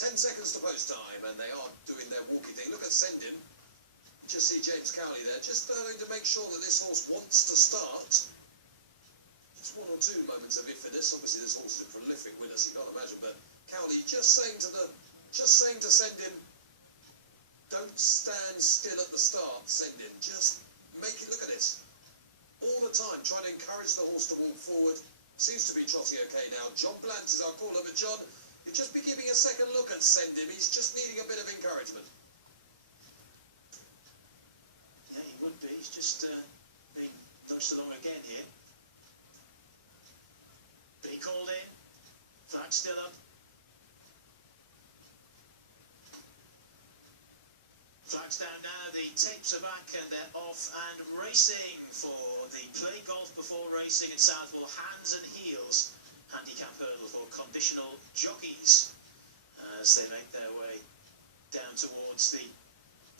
10 seconds to post time, and they are doing their walkie thing. Look at Sendin. Just see James Cowley there, just starting to make sure that this horse wants to start. Just one or two moments of iffiness. Obviously, this horse is a prolific winner, so you can't imagine. But Cowley just saying to Sendin, don't stand still at the start, Sendin. Just make it. Look at it. All the time, trying to encourage the horse to walk forward. Seems to be trotting okay now. John Blant is our caller, but John, you'd just be giving a second look at Sendin. He's just needing a bit of encouragement. Yeah, he would be. He's just being nudged along again here. But he called in. Flag still up. Flags down now, the tapes are back and they're off and racing for the Play Golf Before Racing at Southwell Hands and Heels handicap hurdle for conditional jockeys as they make their way down towards the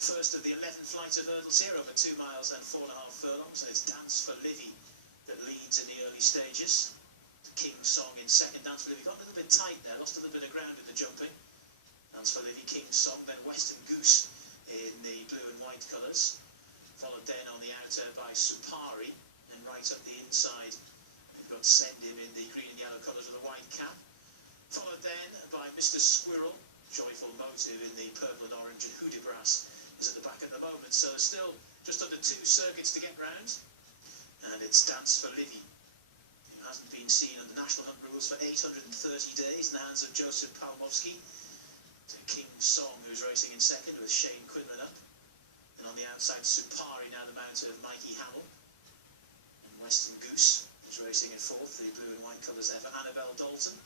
first of the 11 flights of hurdles here over 2 miles and 4.5 furlongs. It's Dance for Livy that leads in the early stages. King Song in second. Dance for Livy got a little bit tight there, lost a little bit of ground in the jumping. Dance for Livy, King Song, then Western Goose in the blue and white colours, followed then on the outer by Supari, and right up the inside we've got Sendim in the green and yellow colours with a white cap, followed then by Mr Squirrel, Joyful Motive in the purple and orange, and Hudibras is at the back at the moment, so still just under 2 circuits to get round, and it's Dance for Livy, who hasn't been seen on the National Hunt rules for 830 days in the hands of Joseph Palmowski. King Song, who's racing in second with Shane Quinlan up. And on the outside, Supari, now the mount of Mikey Hamill. And Western Goose, who's racing in fourth, the blue and white colours there for Annabelle Dalton.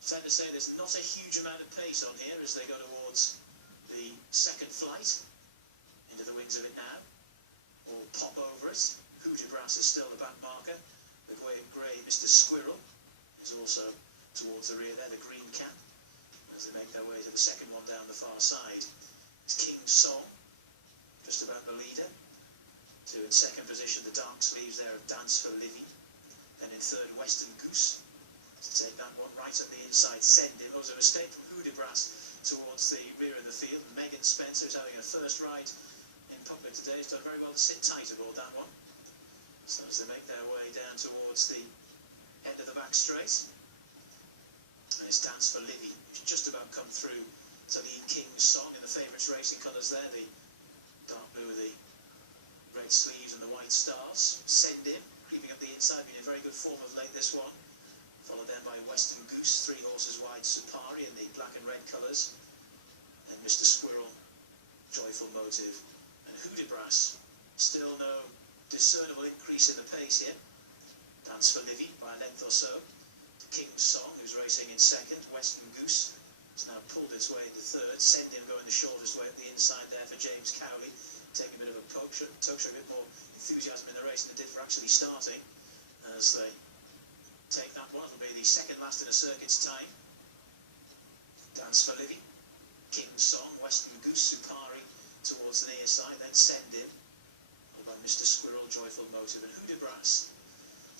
Fair to say there's not a huge amount of pace on here as they go towards the second flight. Into the wings of it now. Or pop over it. Hudibras is still the back marker. The grey Mr Squirrel is also towards the rear there, the green cap. As they make their way to the second one down the far side. It's King Song, just about the leader. Two in second position, the dark sleeves there of Dance for Livy. Then in third, Western Goose. To take that one right on the inside, Sendim. It was a mistake from Hudibras towards the rear of the field. Megan Spencer is having a first ride in public today. He's done very well to sit tight aboard that one. So as they make their way down towards the end of the back straight. And it's Dance for Livy, who's just about come through to lead King Song in the favourites racing colours there, the dark blue with the red sleeves and the white stars. Sendim, creeping up the inside, been in very good form of late this one. Followed then by Western Goose, 3 horses wide, Supari in the black and red colours. And Mr Squirrel, Joyful Motive. And Hudibras, still no discernible increase in the pace here. Dance for Livy by a length or so. King Song, who's racing in second. Western Goose has now pulled its way into third. Sendim going the shortest way at the inside there for James Cowley. Taking a bit of a poke, showing a bit more enthusiasm in the race than they did for actually starting. As they take that one, it'll be the second last in a circuit's time. Dance for Livy, King Song, Western Goose, Supari towards the near side. Then Sendim, followed by Mr Squirrel, Joyful Motive, and Hudibras.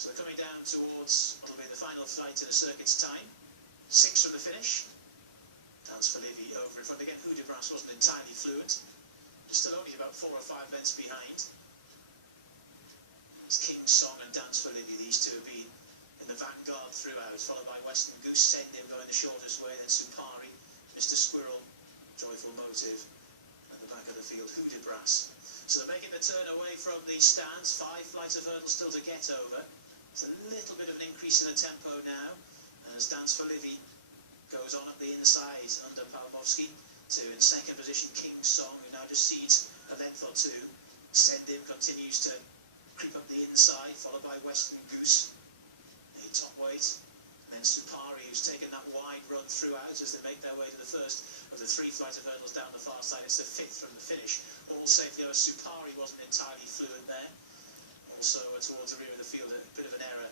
So they're coming down towards what will be the final flight in a circuit's time. 6 from the finish. Dance for Livy over in front again. Hudibras wasn't entirely fluent. They're still only about 4 or 5 lengths behind. It's King Song and Dance for Livy. These two have been in the vanguard throughout, followed by Western Goose, Sendim going the shortest way, then Supari, Mr Squirrel, Joyful Motive, at the back of the field, Hudibras. So they're making the turn away from the stands. 5 flights of hurdles still to get over. It's a little bit of an increase in the tempo now as Dance for Livy goes on at the inside under Palmowski to in second position King Song, who now just cedes a length or 2. Sendim continues to creep up the inside, followed by Western Goose, a top weight, and then Supari, who's taken that wide run throughout as they make their way to the first of the 3 flights of hurdles down the far side. It's the 5th from the finish. All safe there as Supari wasn't entirely fluent there. Also towards the rear of the field, a bit of an error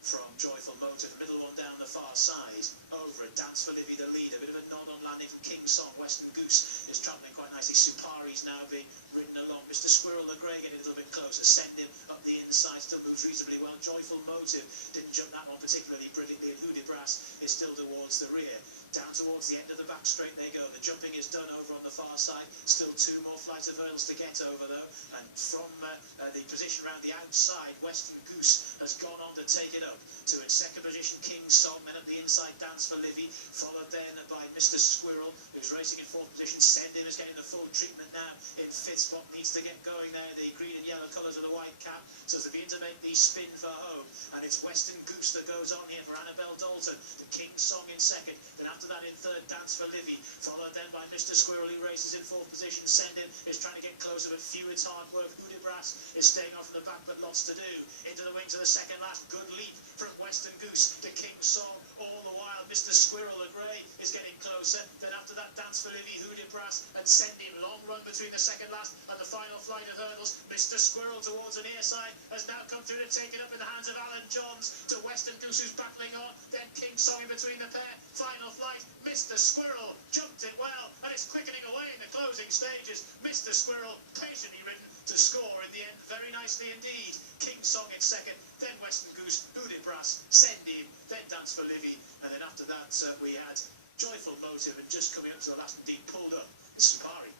from Joyful Motive. Middle one down the far side. Over it, Dance for Livy, the lead. A bit of a nod on landing from King Song. Western Goose is travelling quite nicely. Supari's now being ridden along. Mr. Squirrel, the grey, getting a little bit closer. Send him up the inside. Still moves reasonably well. Joyful Motive didn't jump that one particularly brilliantly. And Hudibras is still towards the rear. Down towards the end of the back straight they go. The jumping is done over on the far side. Still two more flights of hurdles to get over though. And from the position around the outside, Western Goose has gone on to take it up to in second position King Song, then at the inside Dance for Livy, followed then by Mr. Squirrel, who's racing in fourth position. Send Him is getting the full treatment now in fifth spot, needs to get going there. The green and yellow colours of the white cap, so they begin to make the spin for home. And it's Western Goose that goes on here for Annabelle Dalton. The King Song in second, then after that in third Dance for Livy, followed then by Mr. Squirrel, who races in fourth position. Send Him is trying to get closer, but few it's hard work. Hudibras is staying off in the back, but lots to do. Into the wings of the second last, good leap from Western Goose to King Song. All the while, Mr. Squirrel, the grey, is getting closer. Then after that, Dance for Livy, Hudibras, and Send Him. Long run between the second last and the final flight of hurdles. Mr. Squirrel towards an ear side has now come through to take it up in the hands of Alan Johns to Western Goose, who's battling on. Then King Song in between the pair. Final flight, Mr. Squirrel jumped it well, and it's quickening away in the closing stages. Mr. Squirrel patiently ridden to score in the end very nicely indeed. King Song in second, then Western Goose, Hudibras, Send Him, then Dance for Livy, and then after that we had Joyful Motive, and just coming up to the last indeed pulled up Supari.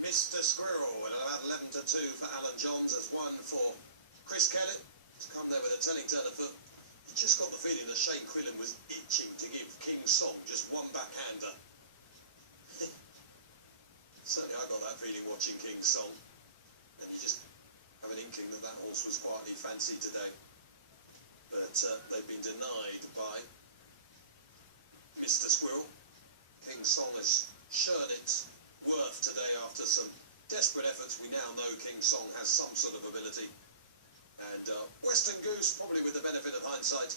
Mr. Squirrel at about 11 to 2 for Alan Johns, as one for Chris Kellett. He's come there with a telling turn of foot. You just got the feeling that Shane Quillen was itching to give King Song just one backhander. Certainly I got that feeling watching King Song, and you just have an inkling that that horse was quietly fancied today. But they've been denied by Mr. Squirrel. King Song has shown its worth today after some desperate efforts. We now know King Song has some sort of ability. And Western Goose, probably with the benefit of hindsight,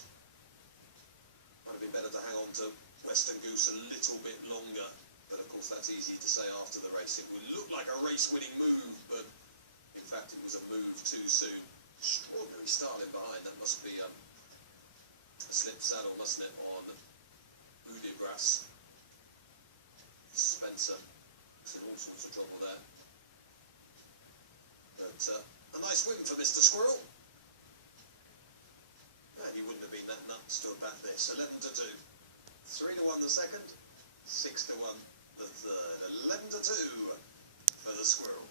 might have been better to hang on to Western Goose a little bit longer. But of course that's easy to say after the race. It would look like a race-winning move, but in fact it was a move too soon. Extraordinary styling behind. That must be a slip saddle, mustn't it, on Hudibras. Spencer in all sorts of trouble there. But a nice win for Mr. Squirrel. And he wouldn't have been that nuts to have backed this. 11 to 2. 3 to 1 the second. 6 to 1 the third. 11 to 2 for the Squirrel.